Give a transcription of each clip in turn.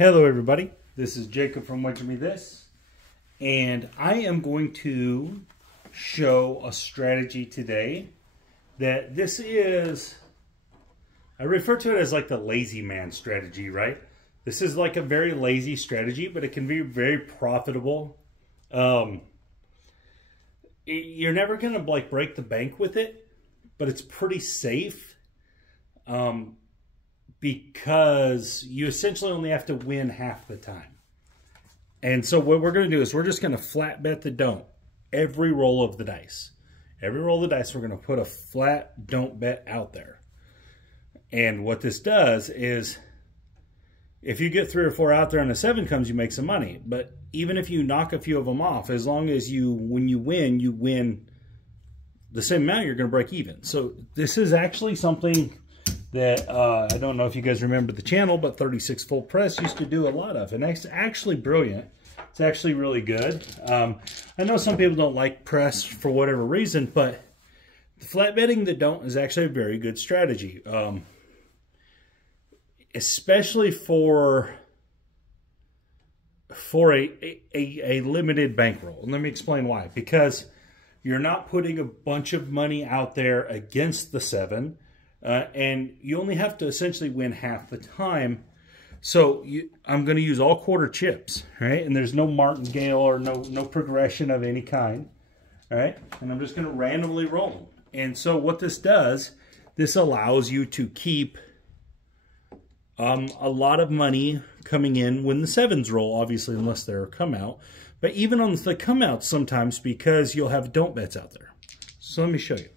Hello everybody, this is Jacob from Wager Me This, and I am going to show a strategy today that I refer to it as like the lazy man strategy, right? This is like a very lazy strategy, but it can be very profitable. You're never going to like break the bank with it, but it's pretty safe. Because you essentially only have to win half the time. And so what we're going to do is we're just going to flat bet the don't every roll of the dice. Every roll of the dice, we're going to put a flat don't bet out there. And what this does is if you get 3 or 4 out there and a 7 comes, you make some money. But even if you knock a few of them off, as long as when you win the same amount, you're going to break even. So this is actually something that I don't know if you guys remember the channel, but 36 Full Press used to do a lot of, and it's actually brilliant. It's actually really good. I know some people don't like press for whatever reason, but the flat betting that don't is actually a very good strategy, especially for a limited bankroll. And let me explain why. Because you're not putting a bunch of money out there against the 7. And you only have to essentially win half the time. So I'm going to use all quarter chips, right? And there's no martingale or no progression of any kind, all right? And I'm just going to randomly roll them. And so what this does, this allows you to keep a lot of money coming in when the 7s roll, obviously, unless they're a come out. But even on the come outs sometimes, because you'll have don't bets out there. So let me show you.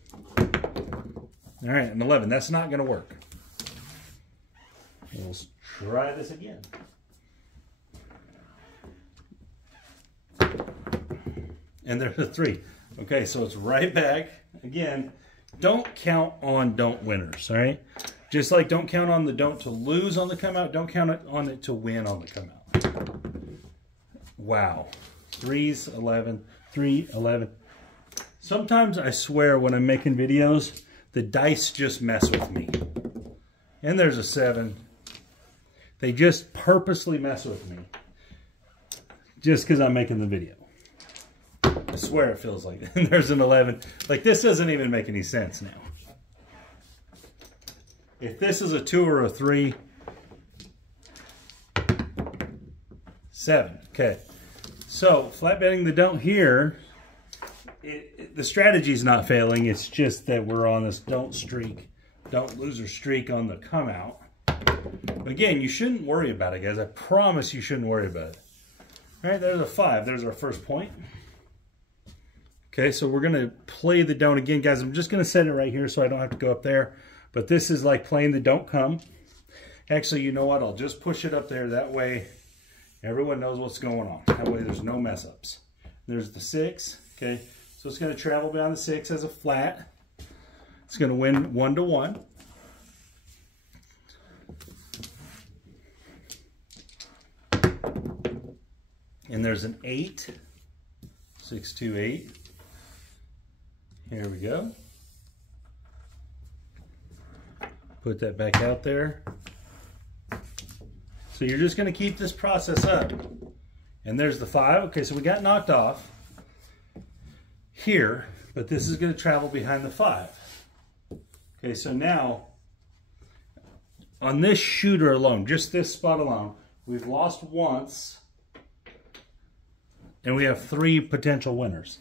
All right, an 11. That's not going to work. We'll try this again. And there's a 3. Okay, so it's right back. Again, don't count on don't winners, all right? Just like don't count on the don't to lose on the come out, don't count on it to win on the come out. Wow. 3s, 11, 3, 11. Sometimes I swear when I'm making videos, the dice just mess with me. And there's a 7. They just purposely mess with me. Just because I'm making the video. I swear it feels like that. And there's an 11. Like, this doesn't even make any sense now. If this is a 2 or a 3. 7. Okay. So, flat betting the don't here. The strategy's not failing. It's just that we're on this don't loser streak on the come out. But again, you shouldn't worry about it, guys. I promise you shouldn't worry about it. All right, there's a 5. There's our first point. Okay, so we're going to play the don't again, guys. I'm just going to set it right here so I don't have to go up there. But this is like playing the don't come. Actually, you know what? I'll just push it up there. That way, everyone knows what's going on. That way, there's no mess ups. There's the 6. Okay. So it's going to travel beyond the 6 as a flat. It's going to win 1-1. And there's an 8. 6, 2, 8. Here we go. Put that back out there. So you're just going to keep this process up. And there's the 5. Okay, so we got knocked off here, but this is going to travel behind the 5. Okay, so now on this shooter alone, just this spot alone, we've lost once and we have 3 potential winners.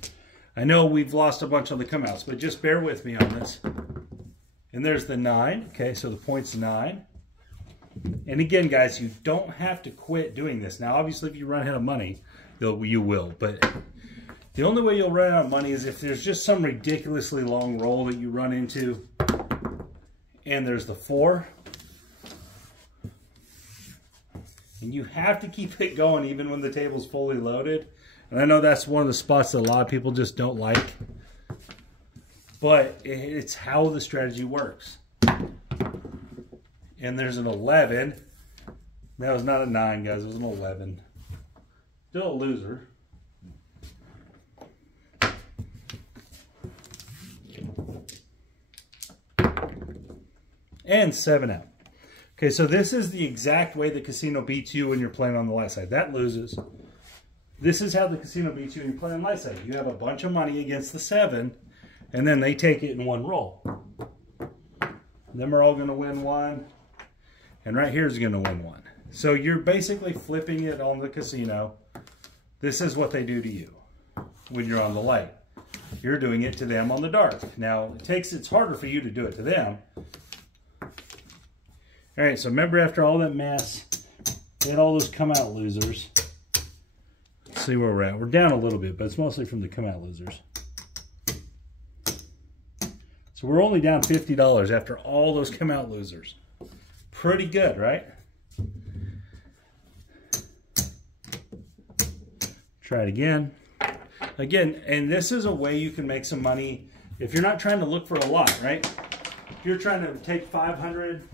I know we've lost a bunch on the come outs, but just bear with me on this. And there's the 9. Okay, so the point's 9. And again, guys, you don't have to quit doing this. Now, obviously, if you run ahead of money, you will, but the only way you'll run out of money is if there's just some ridiculously long roll that you run into. And there's the 4. And you have to keep it going even when the table's fully loaded. And I know that's one of the spots that a lot of people just don't like. But it's how the strategy works. And there's an 11. That was not a 9, guys. It was an 11. Still a loser. And 7 out. Okay, so this is the exact way the casino beats you when you're playing on the light side. That loses. This is how the casino beats you when you're playing on the light side. You have a bunch of money against the 7, and then they take it in one roll. Them are all going to win 1, and right here is going to win 1. So you're basically flipping it on the casino. This is what they do to you when you're on the light. You're doing it to them on the dark. Now, it's harder for you to do it to them. All right, so remember after all that mess, we had all those come out losers. Let's see where we're at. We're down a little bit, but it's mostly from the come out losers. So we're only down $50 after all those come out losers. Pretty good, right? Try it again. Again, and this is a way you can make some money if you're not trying to look for a lot, right? If you're trying to take 500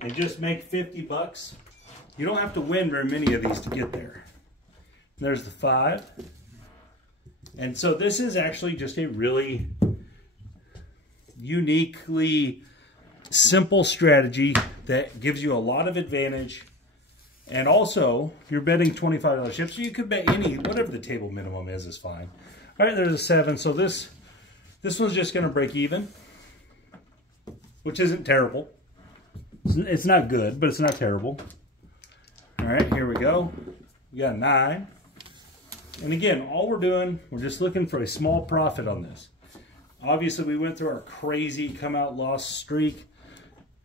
and just make 50 bucks, you don't have to win very many of these to get there. There's the 5. And so this is actually just a really uniquely simple strategy that gives you a lot of advantage. And also, you're betting $25 chips, so you could bet whatever the table minimum is fine. All right, there's a 7. So this one's just going to break even, which isn't terrible. It's not good, but it's not terrible. All right, here we go. We got a 9. And again, all we're doing, we're just looking for a small profit on this. Obviously, we went through our crazy come out loss streak.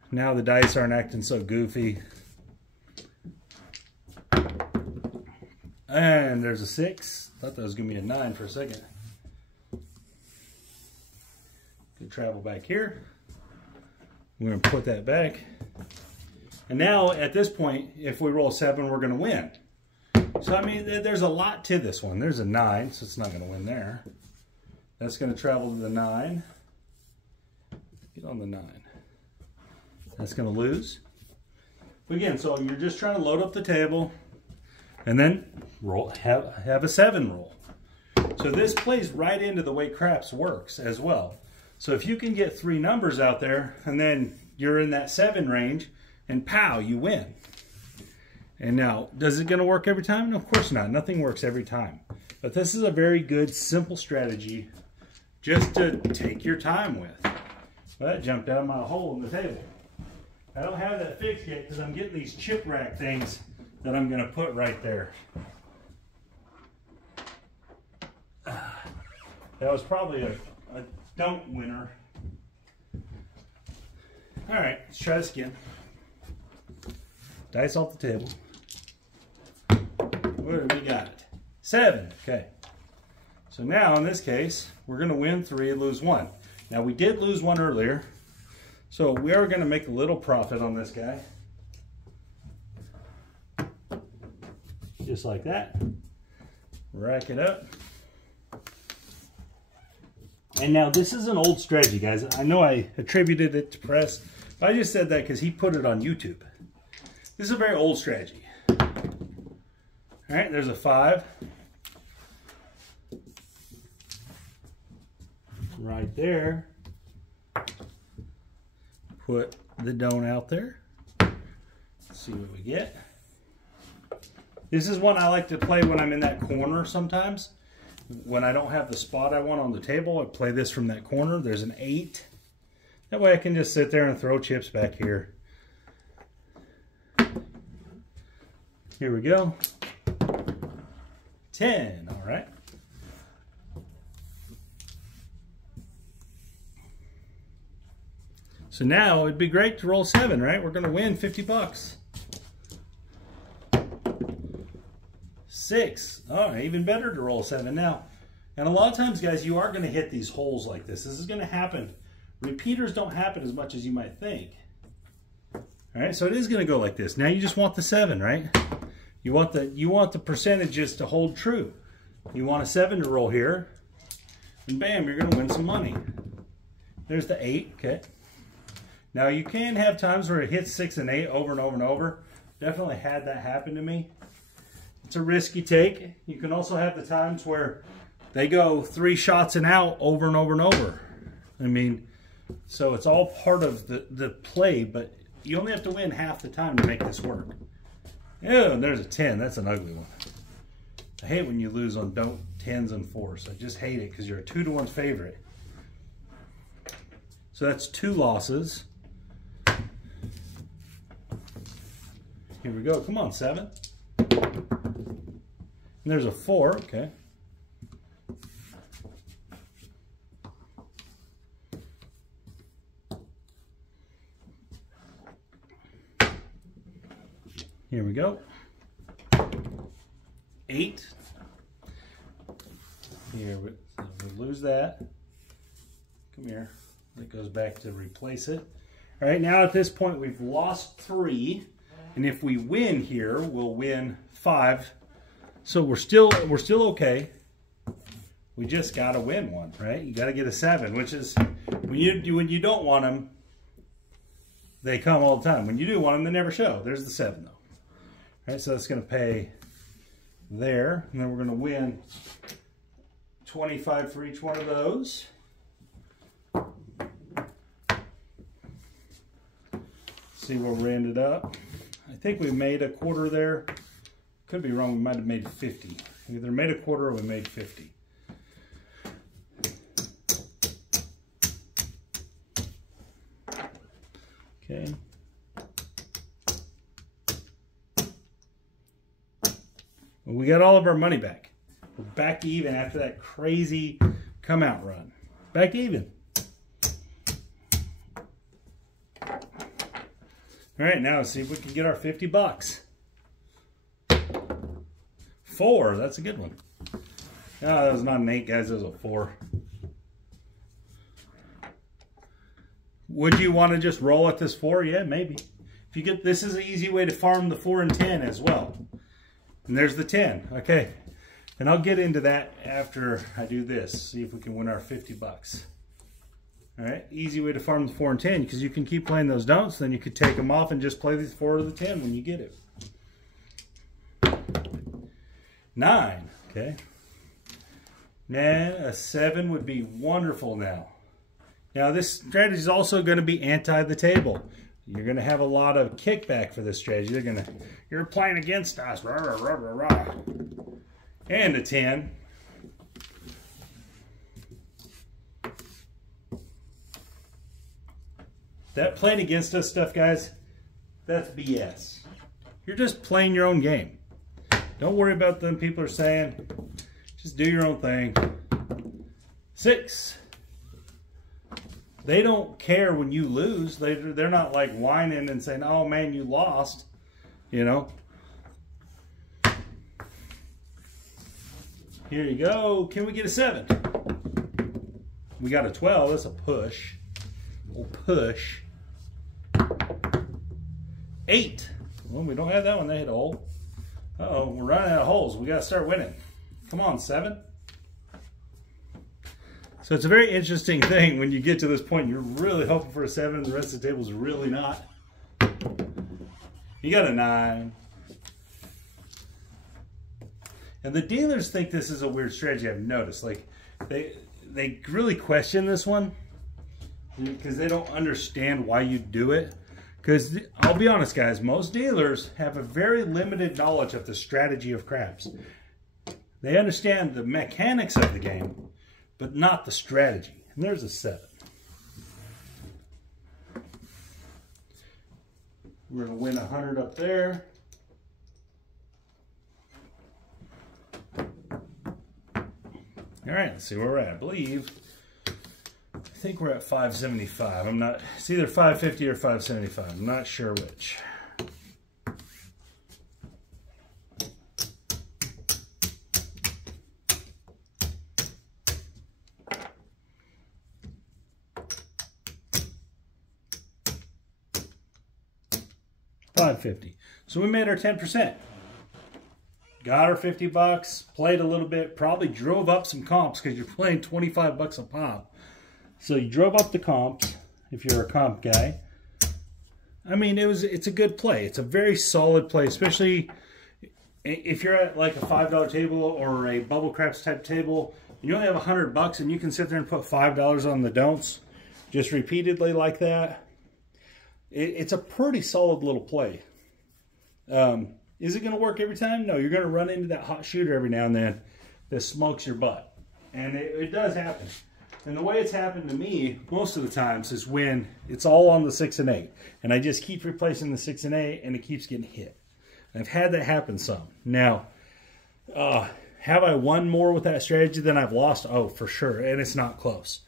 Now the dice aren't acting so goofy. And there's a 6. Thought that was going to be a 9 for a second. Good travel back here. We're going to put that back. And now, at this point, if we roll 7, we're going to win. So, I mean, there's a lot to this one. There's a 9, so it's not going to win there. That's going to travel to the 9. Get on the 9. That's going to lose. But again, so you're just trying to load up the table and then have a 7 roll. So this plays right into the way craps works as well. So if you can get 3 numbers out there and then you're in that 7 range and pow, you win. And now, does it going to work every time? No, of course not. Nothing works every time. But this is a very good, simple strategy just to take your time with. Well, that jumped out of my hole in the table. I don't have that fixed yet because I'm getting these chip rack things that I'm going to put right there. That was probably a don't winner. All right, let's try this again. Dice off the table. Where do we got it? 7. Okay. So now in this case, we're going to win 3 and lose 1. Now we did lose 1 earlier, so we are going to make a little profit on this guy. Just like that. Rack it up. And now this is an old strategy, guys. I know I attributed it to Press, but I just said that because he put it on YouTube. This is a very old strategy. All right, there's a 5. Right there. Put the don't out there. Let's see what we get. This is one I like to play when I'm in that corner sometimes. When I don't have the spot I want on the table, I play this from that corner. There's an 8. That way I can just sit there and throw chips back here. Here we go. 10, all right. So now it'd be great to roll 7, right? We're going to win 50 bucks. 6. All right, even better to roll 7 now. And a lot of times, guys, you are going to hit these holes like this. This is going to happen. Repeaters don't happen as much as you might think. All right, so it is going to go like this. Now you just want the 7, right? You want the percentages to hold true. You want a 7 to roll here, and bam, you're going to win some money. There's the 8, okay. Now you can have times where it hits 6 and 8 over and over and over. Definitely had that happen to me. It's a risk you take. You can also have the times where they go 3 shots and out over and over and over. I mean, so it's all part of the play, but you only have to win half the time to make this work. Oh, there's a 10. That's an ugly one. I hate when you lose on don't 10s and 4s. I just hate it because you're a 2-to-1 favorite. So that's 2 losses. Here we go. Come on, 7. And there's a 4. Okay. Here we go. 8. Here we lose that. Come here. That goes back to replace it. All right, now at this point we've lost 3, and if we win here, we'll win 5. So we're still okay. We just got to win one, right? You got to get a 7, which is when you don't want them, they come all the time. When you do want them, they never show. There's the 7 though. All right, so that's going to pay there, and then we're going to win 25 for each one of those. See where we ended up. I think we made a quarter there. Could be wrong, we might have made 50. We either made a quarter or we made 50. Okay. Well, we got all of our money back. We're back to even after that crazy come out run. Back to even. All right, now let's see if we can get our 50 bucks. 4, that's a good one. Oh, that was not an 8, guys, that was a 4. Would you want to just roll at this 4? Yeah, maybe. If you get, this is an easy way to farm the 4 and 10 as well. And there's the 10. Okay. And I'll get into that after I do this. See if we can win our 50 bucks. All right. Easy way to farm the 4 and 10 because you can keep playing those don'ts. Then you could take them off and just play these 4 or the 10 when you get it. 9. Okay. Man, a 7 would be wonderful now. Now this strategy is also going to be anti the table. You're going to have a lot of kickback for this strategy. You're playing against us. Rah, rah, rah, rah, rah. And a 10. That playing against us stuff, guys, that's BS. You're just playing your own game. Don't worry about them people are saying. Just do your own thing. 6. They don't care when you lose. They're not like whining and saying, oh man, you lost. You know. Here you go. Can we get a 7? We got a 12. That's a push. We'll push. 8. Well, we don't have that one. They hit a hole. Uh-oh, we're running out of holes. We got to start winning. Come on, 7. So it's a very interesting thing when you get to this point. You're really hoping for a 7 and the rest of the table's really not. You got a 9. And the dealers think this is a weird strategy. I've noticed. Like they really question this one because they don't understand why you do it. Because I'll be honest, guys, most dealers have a very limited knowledge of the strategy of craps. They understand the mechanics of the game, but not the strategy. And there's a 7. We're going to win 100 up there. All right, let's see where we're at. I think we're at 575. I'm not, it's either 550 or 575. I'm not sure which. $550. So we made our 10%. Got our 50 bucks, played a little bit, probably drove up some comps because you're playing 25 bucks a pop. So you drove up the comps if you're a comp guy. I mean, it's a good play. It's a very solid play, especially if you're at like a $5 table or a bubble craps type table, and you only have 100 bucks and you can sit there and put $5 on the don'ts just repeatedly like that. it's a pretty solid little play. Is it going to work every time? No, you're going to run into that hot shooter every now and then that smokes your butt. And it does happen. And the way it's happened to me most of the times is when it's all on the 6 and 8. And I just keep replacing the 6 and 8 and it keeps getting hit. And I've had that happen some. Now, have I won more with that strategy than I've lost? Oh, for sure. And it's not close.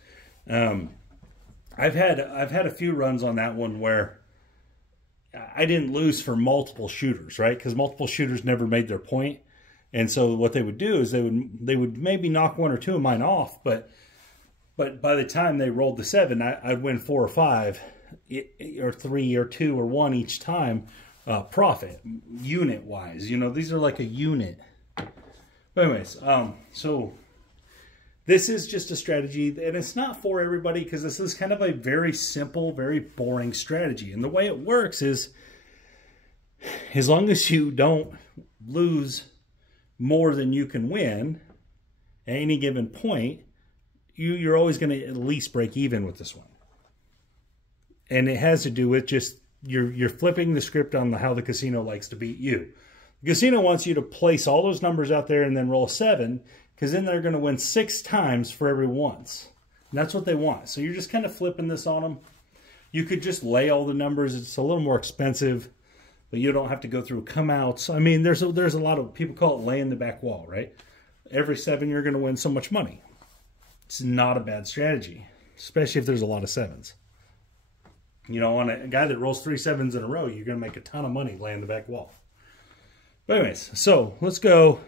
I've had a few runs on that one where I didn't lose for multiple shooters, right? Because multiple shooters never made their point. And so what they would do is they would maybe knock 1 or 2 of mine off, but by the time they rolled the 7, I'd win 4 or 5, or 3 or 2 or 1 each time, profit, unit-wise. You know, these are like a unit. But anyways, so this is just a strategy, and it's not for everybody because this is kind of a very simple, very boring strategy. And the way it works is, as long as you don't lose more than you can win at any given point, you're always going to at least break even with this one. And it has to do with just you're flipping the script on how the casino likes to beat you. The casino wants you to place all those numbers out there and then roll a 7, because then they're going to win 6 times for every once. And that's what they want. So you're just kind of flipping this on them. You could just lay all the numbers. It's a little more expensive, but you don't have to go through come outs. I mean, there's a lot of people call it laying the back wall, right? Every 7 you're going to win so much money. It's not a bad strategy, especially if there's a lot of 7s. You know, on a guy that rolls 3 7s in a row, you're going to make a ton of money laying the back wall. But anyways, so let's go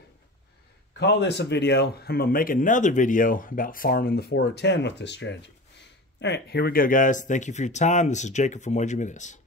call this a video. I'm going to make another video about farming the 4 or 10 with this strategy. All right, here we go, guys. Thank you for your time. This is Jacob from Wager Me This.